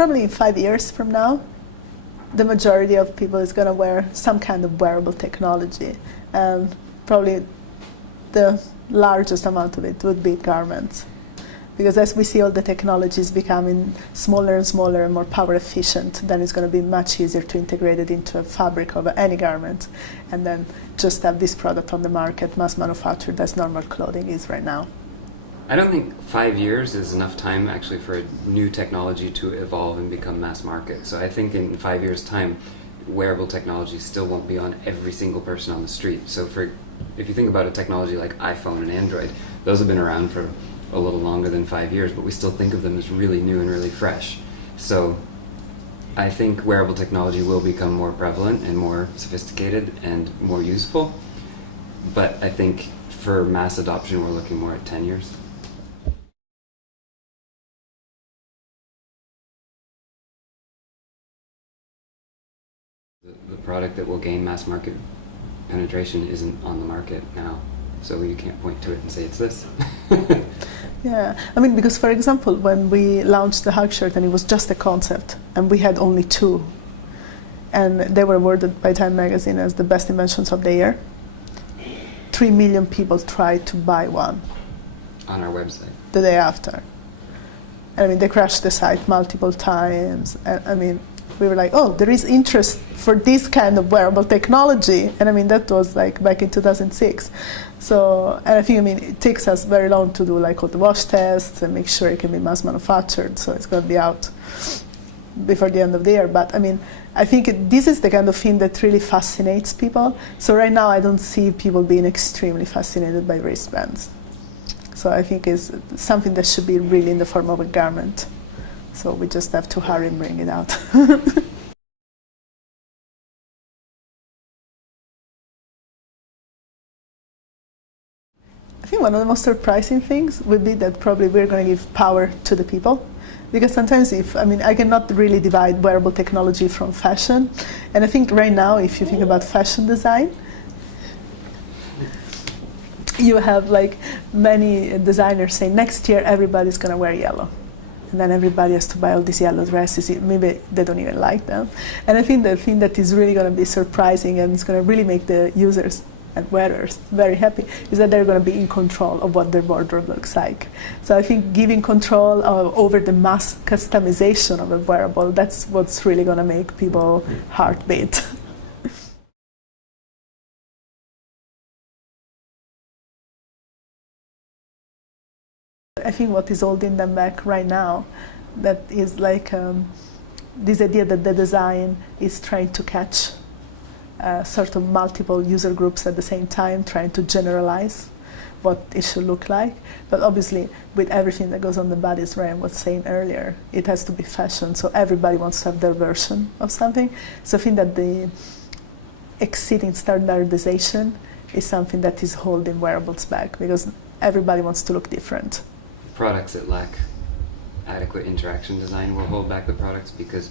probably in 5 years from now, the majority of people is going to wear some kind of wearable technology, and probably the largest amount of it would be garments. Because as we see all the technologies becoming smaller and smaller and more power efficient, then it's going to be much easier to integrate it into a fabric of any garment, and then just have this product on the market, mass manufactured as normal clothing is right now. I don't think 5 years is enough time actually for a new technology to evolve and become mass market. So I think in 5 years' time, wearable technology still won't be on every single person on the street. So if you think about a technology like iPhone and Android, those have been around for a little longer than 5 years, but we still think of them as really new and really fresh. So I think wearable technology will become more prevalent and more sophisticated and more useful. But I think for mass adoption, we're looking more at 10 years. The product that will gain mass market penetration isn't on the market now, so you can't point to it and say it's this. Yeah, I mean, because for example, when we launched the Hug shirt and it was just a concept, and we had only 2, and they were awarded by Time magazine as the best inventions of the year, 3 million people tried to buy one. On our website. The day after. And I mean, they crashed the site multiple times. And I mean, we were like, oh, there is interest for this kind of wearable technology. And I mean, that was like back in 2006. So, and I think, I mean, it takes us very long to do like all the wash tests and make sure it can be mass manufactured. So it's going to be out before the end of the year. But I mean, I think this is the kind of thing that really fascinates people. So right now, I don't see people being extremely fascinated by wristbands. So I think it's something that should be really in the form of a garment. So we just have to hurry and bring it out. I think one of the most surprising things would be that probably we're going to give power to the people. Because sometimes I cannot really divide wearable technology from fashion. And I think right now, if you think about fashion design, you have like many designers saying next year everybody's going to wear yellow. And then everybody has to buy all these yellow dresses. Maybe they don't even like them. And I think the thing that is really going to be surprising and it's going to really make the users and wearers very happy is that they're going to be in control of what their wardrobe looks like. So I think giving control over the mass customization of a wearable, that's what's really going to make people heart beat. I think what is holding them back right now, that is like this idea that the design is trying to catch sort of multiple user groups at the same time, trying to generalize what it should look like. But obviously, with everything that goes on the body, as Ryan was saying earlier, it has to be fashion. So everybody wants to have their version of something. So I think that the exceeding standardization is something that is holding wearables back, because everybody wants to look different. Products that lack adequate interaction design will hold back the products, because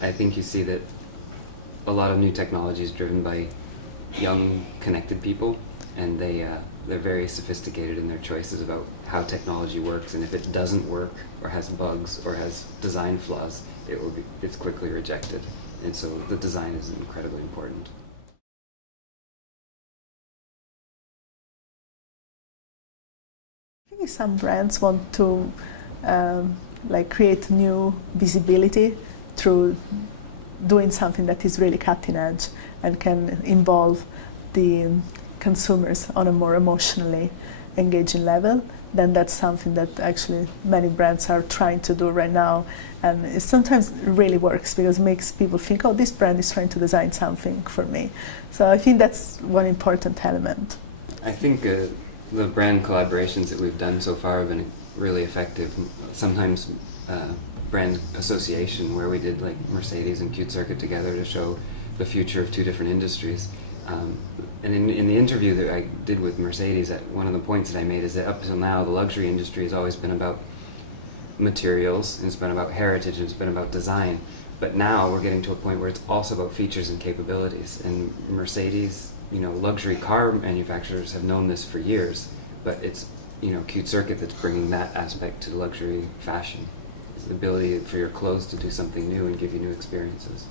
I think you see that a lot of new technology is driven by young, connected people, and they're very sophisticated in their choices about how technology works, and if it doesn't work or has bugs or has design flaws, it's quickly rejected. And so the design is incredibly important. I think some brands want to create new visibility through doing something that is really cutting edge and can involve the consumers on a more emotionally engaging level. Then that's something that actually many brands are trying to do right now, and it sometimes really works because it makes people think, oh, this brand is trying to design something for me. So I think that's one important element. I think the brand collaborations that we've done so far have been really effective. Sometimes brand association, where we did like Mercedes and Cute Circuit together to show the future of two different industries. And in the interview that I did with Mercedes, one of the points that I made is that up until now the luxury industry has always been about materials, and it's been about heritage, and it's been about design. But now we're getting to a point where it's also about features and capabilities. And Mercedes, luxury car manufacturers have known this for years, but it's Cute Circuit that's bringing that aspect to luxury fashion. the ability for your clothes to do something new and give you new experiences.